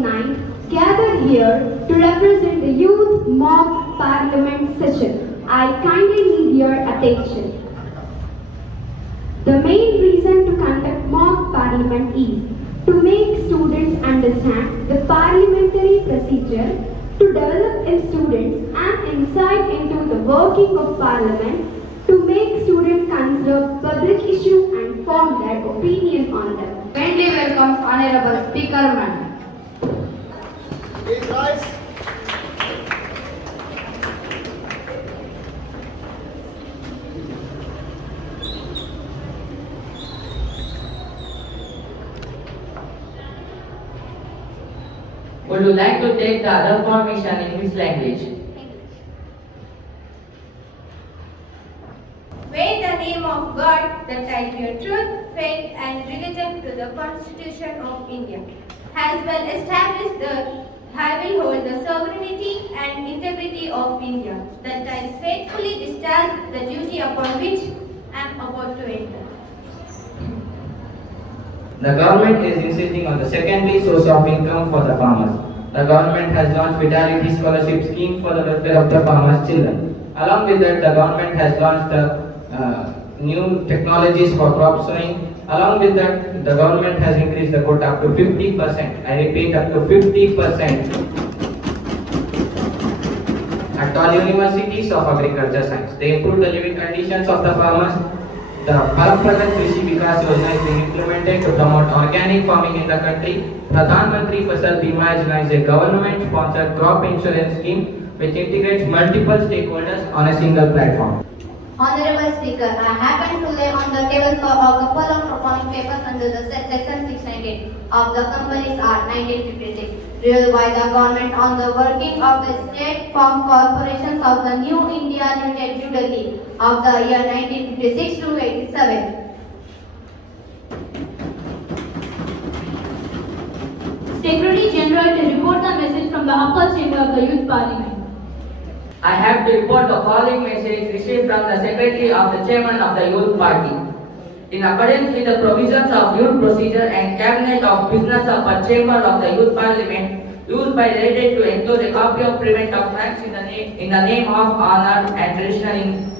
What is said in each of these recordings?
9 gathered here to represent the Youth Mock Parliament Session. I kindly need your attention. The main reason to conduct mock parliament is to make students understand the parliamentary procedure, to develop in students an insight into the working of parliament, to make students consider public issue and form their opinion on them. Kindly welcome Honorable Speaker Madam. Please rise. Would you like to take the other formation in which language? May the name of God, that I bear truth, faith and religion to the Constitution of India, has well established that I will hold the sovereignty and integrity of India, that I faithfully discharge the duty upon which I am about to enter. The government is insisting on the secondary source of income for the farmers. The government has launched Vitality Scholarship Scheme for the welfare of the farmers' children. Along with that, the government has launched new technologies for crop sowing. Along with that, the government has increased the quota up to 50%. I repeat, up to 50% at all universities of agriculture science. They improve the living conditions of the farmers. The Bharat Krishi Vikas Yojana is being implemented to promote organic farming in the country. Pradhan Mantri Fasal Bima Yojana is a government-sponsored crop insurance scheme which integrates multiple stakeholders on a single platform. Honorable Speaker, I happen to lay on the table for a couple of proponent papers under the section 698 of the Companies Act 1956, ruled by the government on the working of the state farm corporations of the New India Limited New Delhi of the year 1956 to 87. Secretary General to report the message from the upper chamber of the Youth Parliament. I have to report the following message received from the Secretary of the Chairman of the Youth Party. In accordance with the provisions of Youth Procedure and Cabinet of Business of a Chamber of the Youth Parliament, used by related to enclose a copy of Prevent of Thanks in the name of honor and tradition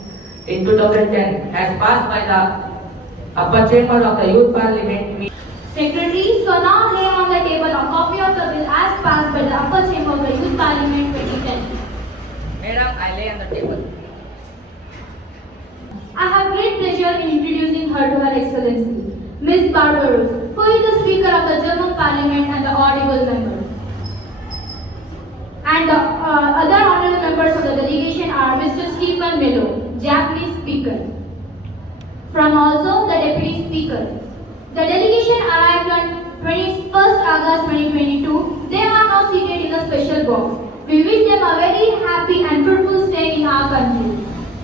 in 2010, as passed by the upper chamber of the Youth Parliament. Secretary, so now lay on the table a copy of the bill as passed by the upper chamber of the Youth Parliament 2010. Madam, I lay on the table. I have great pleasure in introducing her to Her Excellency, Ms. Barbaros, who is the Speaker of the German Parliament and the audible member. And the other honorable members of the delegation are Mr. Stephen Melo, Japanese Speaker. From also the Deputy Speaker. The delegation arrived on 21st August 2022. They are now seated in a special box. We wish them a very happy and fruitful stay in our country.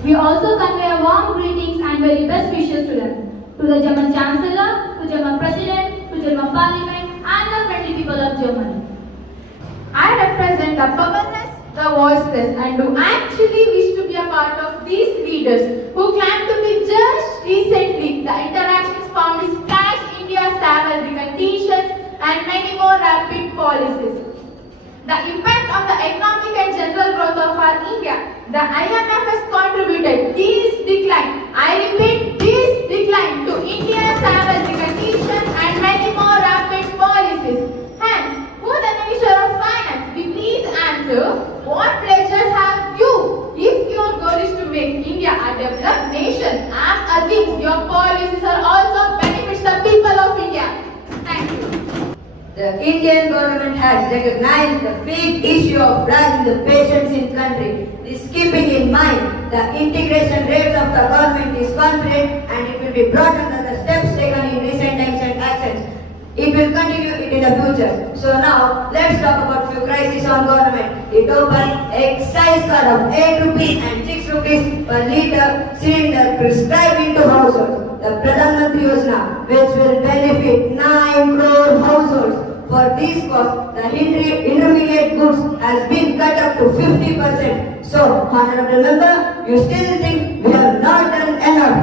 We also convey warm greetings and very best wishes to them, to the German Chancellor, to German President, to German Parliament and the friendly people of Germany. I represent the powerless, the voiceless, and do actually wish to be a part of these leaders who claim to be judged recently. The interactions found is Splash India's salary conditions and many more rapid policies. The impact on the economic and general growth of our India. The IMF has contributed this decline. I repeat, this decline to India's salary conditions and many more rapid policies. Hence, who the Minister of Finance, we please answer, what pleasures have you if your goal is to make India a developed nation? I'm assuming your policies are also benefits the people of India. Thank you. The Indian government has recognized the big issue of running the patients in country. This keeping in mind the integration rates of the government is confident and it will be brought under the steps taken in recent times and actions. It will continue it in the future. So now let's talk about few crises on government. It opened excise card of 8 rupees and 6 rupees per litre cylinder prescribed into households. The Pradhan Mantri Yojana, which will benefit 9 crore households. For this cost, the intermediate goods has been cut up to 50%. So, Honorable Member, you still think we have not done enough?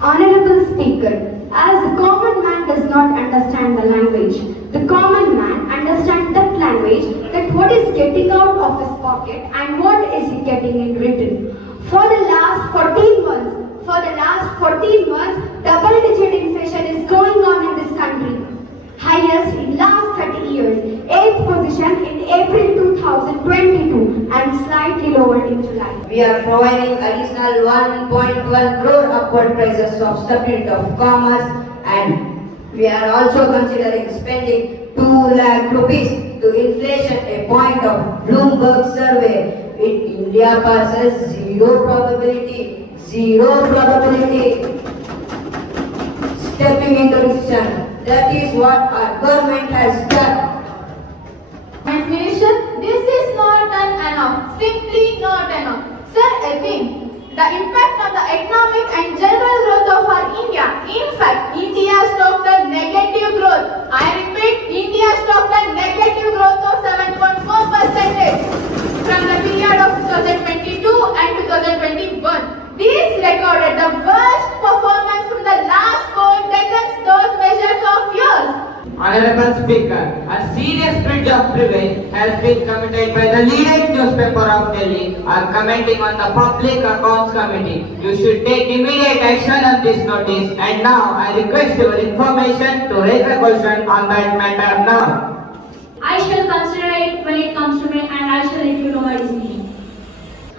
Honorable Speaker, as the common man does not understand the language, the common man understands pocket and what is he getting in return? For the last 14 months, double-digit inflation is going on in this country. Highest in last 30 years, 8th position in April 2022 and slightly lower in July. We are providing additional 1.1 crore upward prices of Department of Commerce, and we are also considering spending 2 lakh rupees to inflation, a point of Bloomberg survey. With India passes zero probability. Stepping into decision. That is what our government has done. Minister, this is not enough. Simply not enough. Sir, again, the impact on the economic and general growth of our India. In fact, India stopped the negative growth. I repeat, India stopped the negative growth of 7.4% from the period of 2022 and 2021. This recorded the worst performance from the last 4 decades, those measures of yours. Honorable Speaker, a serious breach of privilege has been committed by the leading newspaper of Delhi on commenting on the Public Accounts Committee. You should take immediate action on this notice, and now I request your information to raise a question on that matter now. I shall consider it when it comes to me and I shall let you know my decision.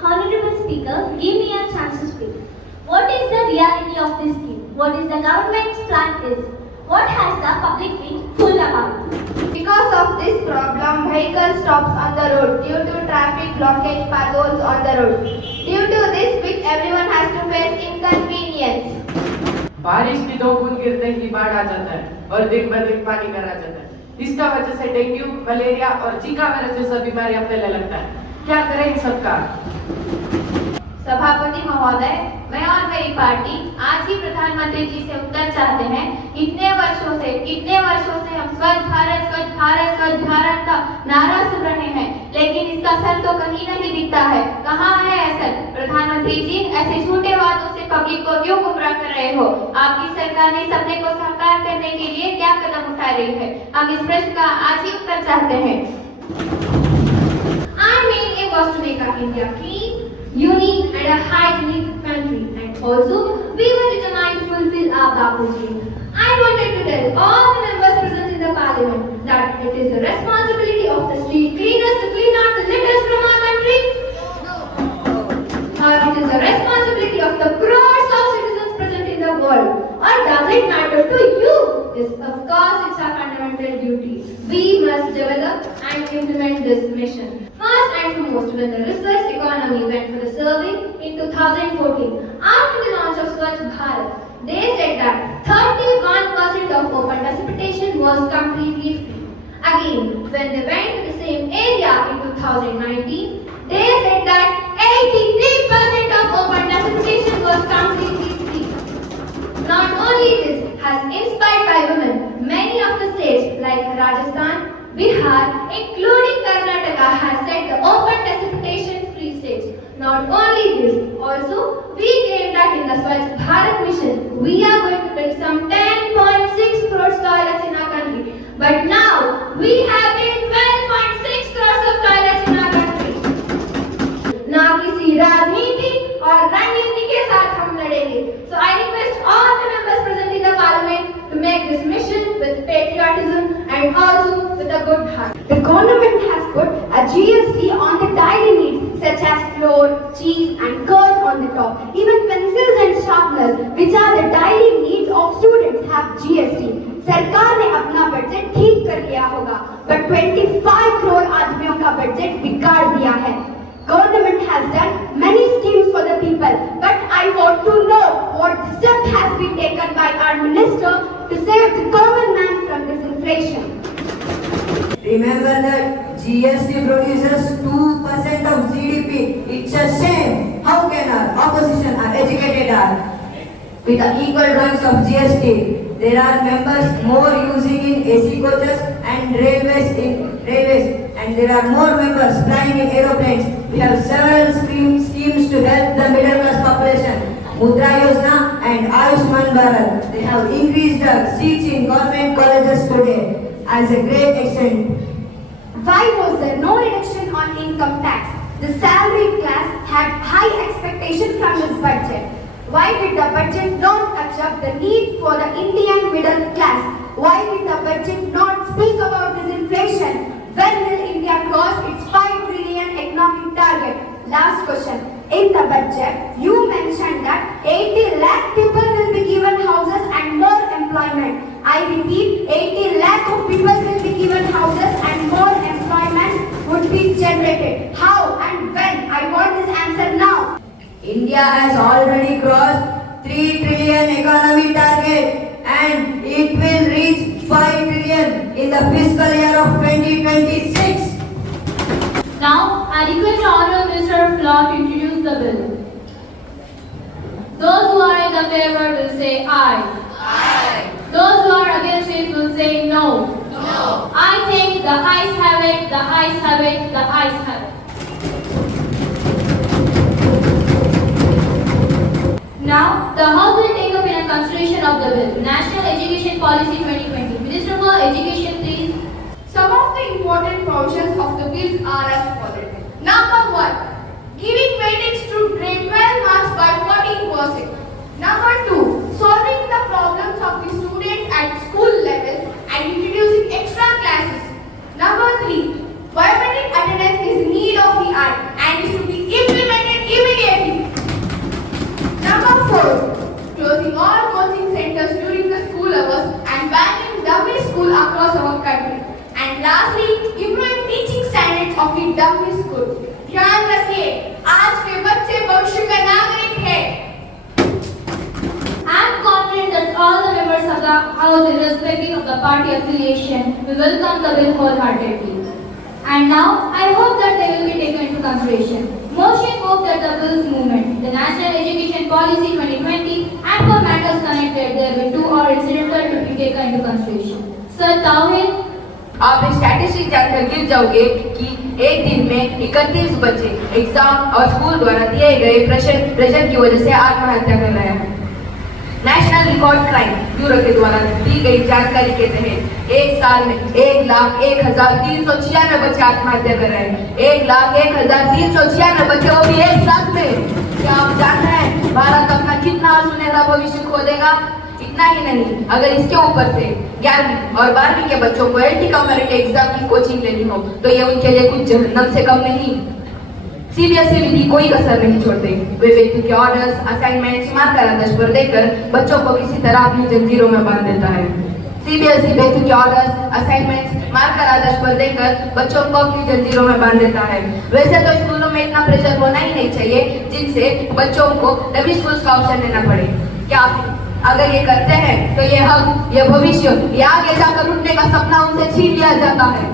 Honorable Speaker, give me a chance to speak. What is the reality of this scheme? What is the government's plan is? What has the public been fooled about? Because of this problem, vehicle stops on the road due to traffic blockage potholes on the road. Due to this, which everyone has to face inconvenience. बारिश की 2 बूंद गिरते ही बाढ़ आ जाता है और दिन भर दिन पानी भरा जाता है। इसका वजह से डेंगू, मलेरिया और जीका वायरस जैसा बीमारियां फैलने लगता है। क्या करें इन सबका? सभापति महोदय, मैं और मेरी पार्टी आज ही प्रधानमंत्री जी से उत्तर चाहते हैं। कितने वर्षों से हम स्वच्छ भारत का नारा सुन रहे हैं, लेकिन इसका असर तो कहीं नहीं दिखता है। कहाँ है असर? प्रधानमंत्री जी, ऐसे झूठे वादों से पब्लिक को क्यों गुमराह कर रहे हो? आपकी सरकार ने सपने को साकार करने के लिए क्या कदम उठा रही है? हम इस प्रश्न का आज ही उत्तर चाहते हैं। Our main aim was to make our India clean, unique and a hygienic country, and also we were determined to fulfill our Bapu's dream. I wanted to tell all the members present in the parliament that it is the responsibility of the street cleaners to clean out the litters from our country. Or it is the responsibility of the crores of citizens present in the world. Or does it matter to you? Yes, of course it's our fundamental duty. We must develop and implement this mission. First and foremost, when the research economy went for the survey in 2014, after the launch of Swatch Bharat, they said that 31% of open precipitation was completely free. Again, when they went to the same area in 2019, they said that 83% of open precipitation was completely free. Not only this has inspired by women, many of the states like Rajasthan, Bihar, including Karnataka, has set the open precipitation free states. Not only this, also we claim that in the Swatch Bharat Mission, we are going to build some 10.6 crores toilets in our country. But now, we have built 12.6 crores of toilets in our country. ना किसी राजनीति और रणनीति के साथ हम लड़ेंगे. So I request all the members present in the parliament to make this mission with patriotism and also with a good heart. The government has put a GST on the daily needs such as flour, cheese and curd on the top. Even pencils and sharpeners, which are the daily needs of students, have GST. सरकार ने अपना budget ठीक कर लिया होगा, but 25 crore आदमियों का budget बिगाड़ दिया है. Government has done many schemes for the people, but I want to know what step has been taken by our minister to save the common man from this inflation. Remember that GST produces 2% of GDP. It's a shame. How can our opposition, our educated with the equal ranks of GST? There are members more using in AC coaches and railways, and there are more members flying in aeroplanes. We have several schemes to help the middle class population. Mudra Yojana and Ayushman Bharat. They have increased the seats in government colleges today as a great extent. Why was there no reduction on income tax? The salaried class had high expectation from this budget. Why did the budget not accept the need for the Indian middle class? Why did the budget not speak about this inflation? When will India cross its 5 trillion economic target? Last question. In the budget, you mentioned that 80 lakh people will be given houses and more employment. I repeat, 80 lakh of people will be given houses and more employment would be generated. How and when? I want this answer now. India has already crossed 3 trillion economy target and it will reach 5 trillion in the fiscal year of 2026. Now, I request the Honourable Minister of Law to introduce the bill. Those who are in the favor will say aye. Aye. Those who are against it will say no. No. I think the ayes have it, the ayes have it, the ayes have it. Now, the House will take up in a consideration of the bill. National Education Policy 2020. Minister for Education, please. Some of the important provisions of the bill are as follows. Number 1. Giving weightage to grade 12 marks by 14%. Number 2. Solving the problems of the students at school level and introducing extra classes. Number 3. Biometric attendance is need of the hour and is to be implemented immediately. Number 4. Closing all coaching centers during the school hours and banning dummy school across our country. And lastly, improving teaching standards of the dummy school. ध्यान रखिए, आज के बच्चे भविष्य का नागरिक हैं। I am confident that all the members of the House, irrespective of the party affiliation, will welcome the bill wholeheartedly. And now, I hope that they will be taken into consideration. Motion moved that the bill's movement, the National Education Policy 2020, and for matters connected therewith or incidental to be taken into consideration. Sir Tawhid. आप statistic जानकर गिर जाओगे कि एक दिन में 31 बच्चे exam और स्कूल द्वारा दिए गए प्रेशर की वजह से आत्महत्या कर रहे हैं। नेशनल रिकॉर्ड क्राइम ब्यूरो के द्वारा दी गई जानकारी के तहत एक साल में 1,01,396 बच्चे आत्महत्या कर रहे हैं। 1,01,396 बच्चे, वो भी एक साथ में। क्या आप जानते हैं भारत अपना कितना सुनहरा भविष्य खो देगा? इतना ही नहीं, अगर इसके ऊपर से 11वीं और 12वीं के बच्चों को एलटी कम्युनिटी एग्जाम की कोचिंग लेनी हो तो ये उनके लिए कुछ जहन्नम से कम नहीं। सीबीएसई विधि कोई कसर नहीं छोड़ते। वे व्यक्ति के ऑर्डर्स, असाइनमेंट्स, मार्कर आदेश पर देकर बच्चों को किसी तरह अपनी जंजीरों में बांध देता है। सीबीएसई व्यक्ति के ऑर्डर्स, असाइनमेंट्स, मार्कर आदेश पर देकर बच्चों को अपनी जंजीरों में बांध देता है। वैसे तो स्कूलों में इतना प्रेशर होना ही नहीं चाहिए जिनसे बच्चों को डमी स्कूल्स का ऑप्शन लेना पड़े। क्या अगर ये करते हैं तो ये हक, ये भविष्य, ये आगे जाकर उठने का सपना उनसे छीन लिया जाता है।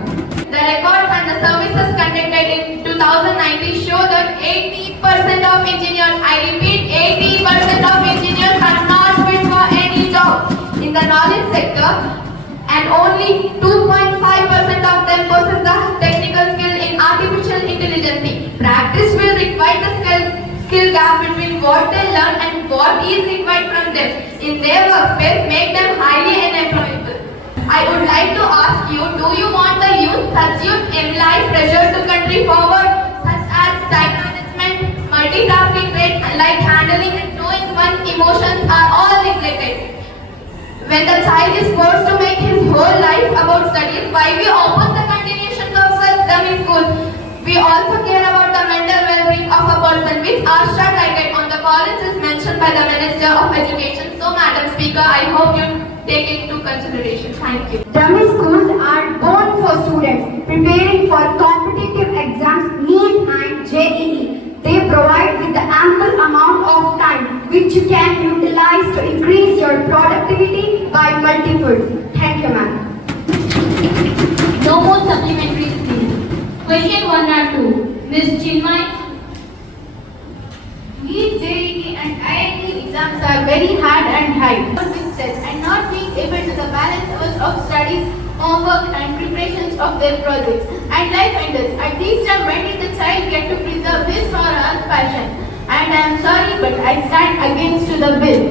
The records and the services conducted in 2019 show that 80% of engineers, I repeat, 80% of engineers are not fit for any job in the knowledge sector, and only 2.5% of them possess the technical skill in artificial intelligence. Practice will require the skill gap between what they learn and what is required from them in their workspace, make them highly unemployable. I would like to ask you, do you want the youth, such youth implies pressure to country forward, such as time management, multitasking rate, like handling and knowing one's emotions are all neglected. When the child is forced to make his whole life about studies, why we open the continuation of such dummy schools? We also care about the mental well-being of a person, which are highlighted on the policies mentioned by the Minister of Education. So, Madam Speaker, I hope you take it into consideration. Thank you. Dummy schools are born for students preparing for competitive exams, NEET and JEE. They provide with the ample amount of time which you can utilize to increase your productivity by multiples. Thank you, ma'am. No more supplementaries, please. Question 1 and 2. Ms. Chinmay. NEET, JEE and IIT exams are very hard and high. With stress and not being able to the balance hours of studies, homework and preparations of their projects and life enders. At this time, when did the child get to preserve his or her passion? And I am sorry, but I stand against to the bill.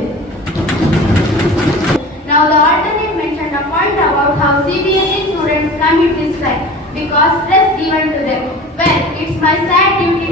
Now the alternate mentioned a point about how CBSE students commit this crime because stress given to them. Well, it's my sad duty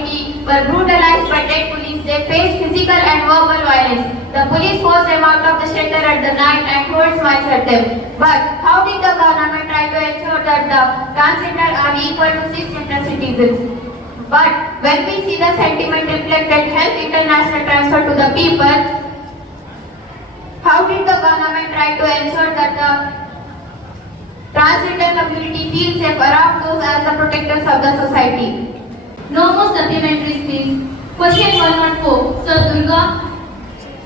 community were brutalized by dead police. They faced physical and verbal violence. The police forced them out of the shelter at the night and threw smiles at them. But how did the government try to ensure that the transgender are equal to cisgender citizens? But when we see the sentiment reflected Health International transfer to the people, how did the government try to ensure that the transgender community feels safe around those as the protectors of the society? No more supplementaries, please. Question 114. Sir Durga.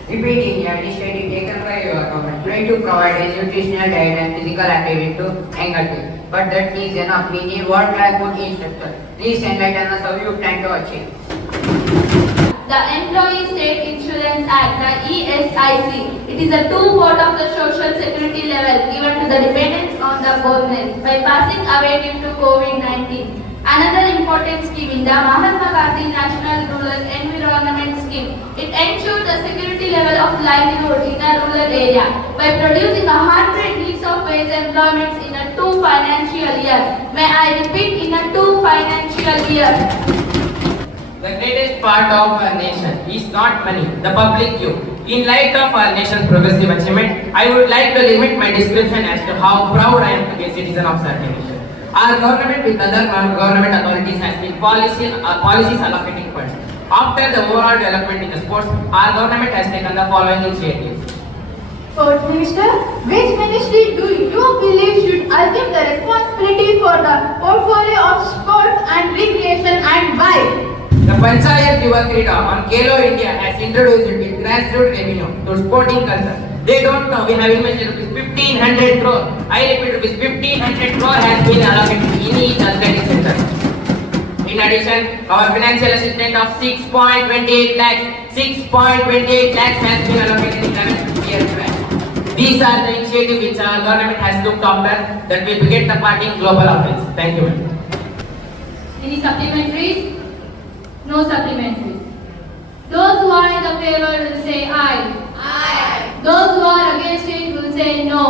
Repeating the initiative taken by your government, try to provide a nutritional diet and physical activity to younger people. But that is enough. We need world-class food instructor. Please enlighten us how you plan to achieve. The Employee State Insurance Act, the ESIC. It is a two-part of the social security level given to the dependents on the bonus by passing away due to COVID-19. Another important scheme in the Mahatma Gandhi National Rural Environment Scheme. It ensures the security level of livelihood in a rural area by producing 100 weeks of wage employments in a 2 financial years. May I repeat, in a 2 financial years. The greatest part of our nation is not money, the public good. In light of our nation's progressive achievement, I would like to limit my description as to how proud I am to be a citizen of certain nation. Our government with other government authorities has been policies allocating funds. After the overall development in the sports, our government has taken the following initiatives. Sports Minister, which ministry do you believe should assume the responsibility for the portfolio of sports and recreation, and why? The Panchayat Yuva Krida on Kelo India has introduced it with grassroots revenue to sporting culture. They don't know we have invested 1500 crore. I repeat, 1500 crore has been allocated in each athletic center. In addition, our financial assistance of 6.28 lakhs has been allocated in the year plan. These are the initiatives which our government has looked after that will get the party in global affairs. Thank you. Any supplementaries? No supplementaries. Those who are in the favor will say aye. Aye. Those who are against it will say no.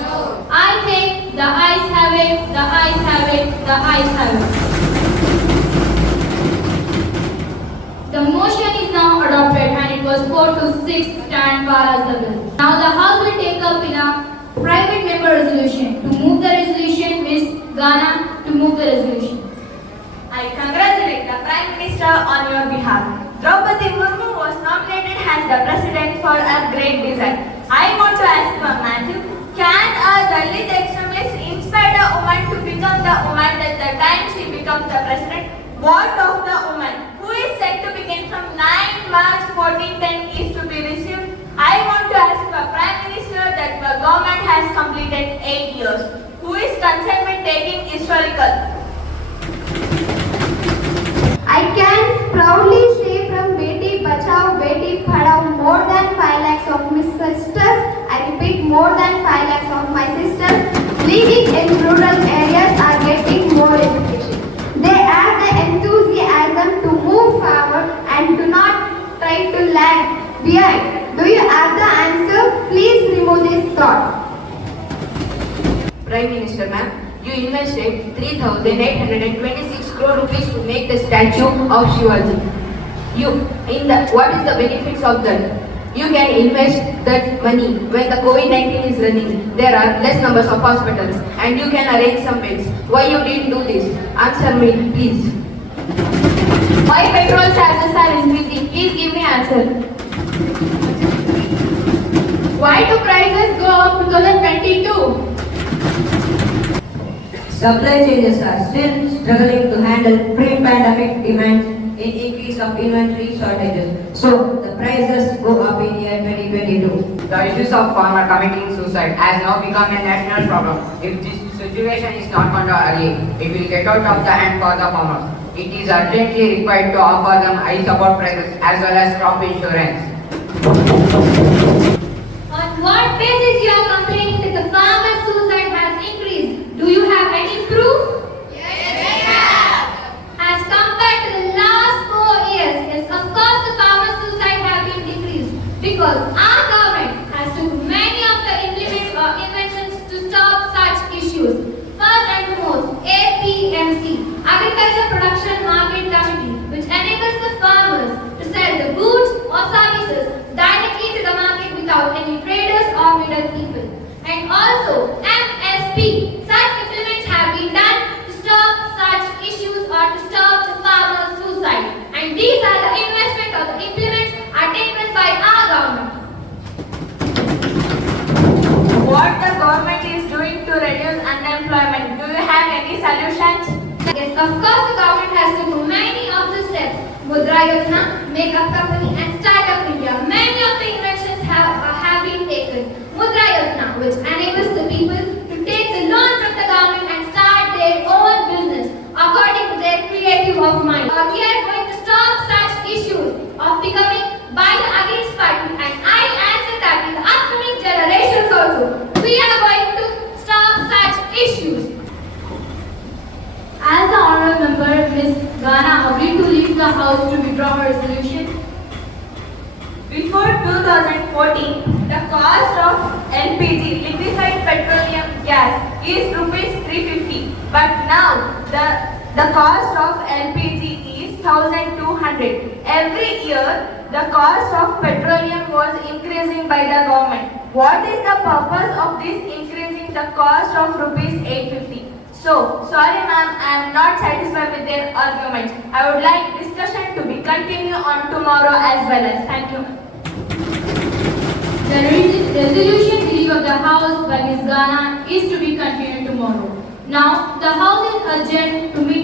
No. I think the ayes have it, the ayes have it, the ayes have it. The motion is now adopted and it was 4 to 6 stand for as the bill. Now the House will take up in a private member resolution. To move the resolution, Ms. Ghana to move the resolution. I congratulate the Prime Minister on your behalf. Draupadi Murmu was nominated as the President for a great design. I want to ask Matthew, can a Dalit extremist inspire a woman to become the woman that the time she becomes the President? What of the woman who is set to begin from 9 March 1410 is to be received? I want to ask the Prime Minister that the government has completed 8 years. Who is consignment taking historical? I can proudly say from Beti Bachao, Beti Padhao, more than 5 lakhs of my sisters, I repeat, more than 5 lakhs of my sisters living in rural areas are getting more education. They have the enthusiasm to move forward and do not try to lag behind. Do you have the answer? Please remove this thought. Prime Minister ma'am, you invested 3,826 crore rupees to make the statue of Shivaji. What is the benefits of that? You can invest that money when the COVID-19 is running. There are less numbers of hospitals and you can arrange some beds. Why you didn't do this? Answer me, please. Why petrol charges are increasing? Please give me answer. Why do prices go up 2022? Supply chains are still struggling to handle pre-pandemic demands in increase of inventory shortages. So the prices go up in year 2022. The issues of farmer committing suicide has now become a national problem. If this situation is not controlled early, it will get out of the hand for the farmers. It is urgently required to offer them high support prices as well as crop insurance. On what basis you are complaining that the farmer's suicide has increased? Do you have any proof? Yes, we have. As compared to the last 4 years, yes, of course the farmer's suicide has been decreased because our government has took many of the inventions to stop such issues. First and foremost, APMC, Agriculture Production Market Committee, which enables also MSP. Such implements have been done to stop such issues or to stop the farmers' suicide. And these are the investment or the implements are taken by our government. What the government is doing to reduce unemployment? Do you have any solutions? Yes, of course the government has to do many of the steps. Mudra Yojana, Make Up Company and Start Up India. Many of the inventions have been taken. Mudra Yojana, which enables the people to take the loan from the government and start their own business according to their creative of mind. We are going to stop such issues of becoming by the against party, and I answer that in the upcoming generations also. We are going to stop such issues. As the honourable member, Ms. Ghana, agreed to leave the House to withdraw her resolution. Before 2014, the cost of LPG, liquefied petroleum gas, is rupees 350. But now, the cost of LPG is 1200. Every year, the cost of petroleum was increasing by the government. What is the purpose of this increasing the cost of rupees 850? So, sorry ma'am, I am not satisfied with their arguments. I would like discussion to be continued on tomorrow as well as. Thank you. The resolution reading of the House by Ms. Ghana is to be continued tomorrow. Now, the House is adjourned to meet